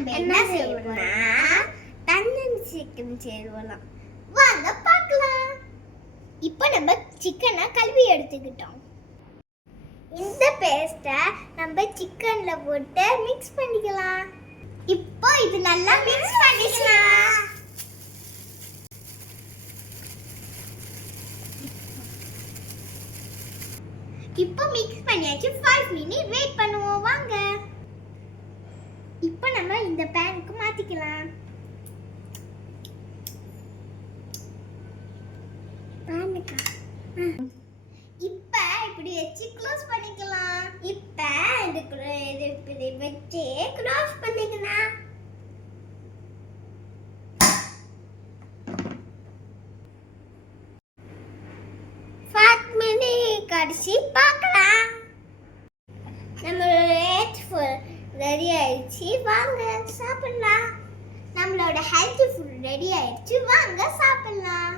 நம்ம என்ன செய்வோம்னா தந்தூரி சிக்கன் செய்வோம். வாங்க பார்க்கலாம். இப்போ நம்ம சிக்கனை கழுவி எடுத்துக்கிட்டோம். இந்த பேஸ்ட்டை நம்ம சிக்கன்ல போட்டு மிக்ஸ் பண்ணிக்கலாம். இப்போ இது நல்லா மிக்ஸ் பண்ணிக்கலாம். இப்போ மிக்ஸ் பண்ணியாச்சு. 5 மினிட் வெயிட் பண்ணுவோம். வாங்க. இப்போ நம்ம இந்த பேனுக்கு மாத்திக்கலாம். இப்போ இப்படி வச்சு க்ளோஸ் பண்ணிக்கலாம். இப்போ இப்படி வச்சு க்ளோஸ் பண்ணிக்கலாம். கடைசி பார்க்கலாம். நம்மளோட ரெடி ஆயிடுச்சு. வாங்க சாப்பிடலாம். நம்மளோட ஹெல்த்தி ஃபுட் ரெடி ஆயிடுச்சு. வாங்க சாப்பிடலாம்.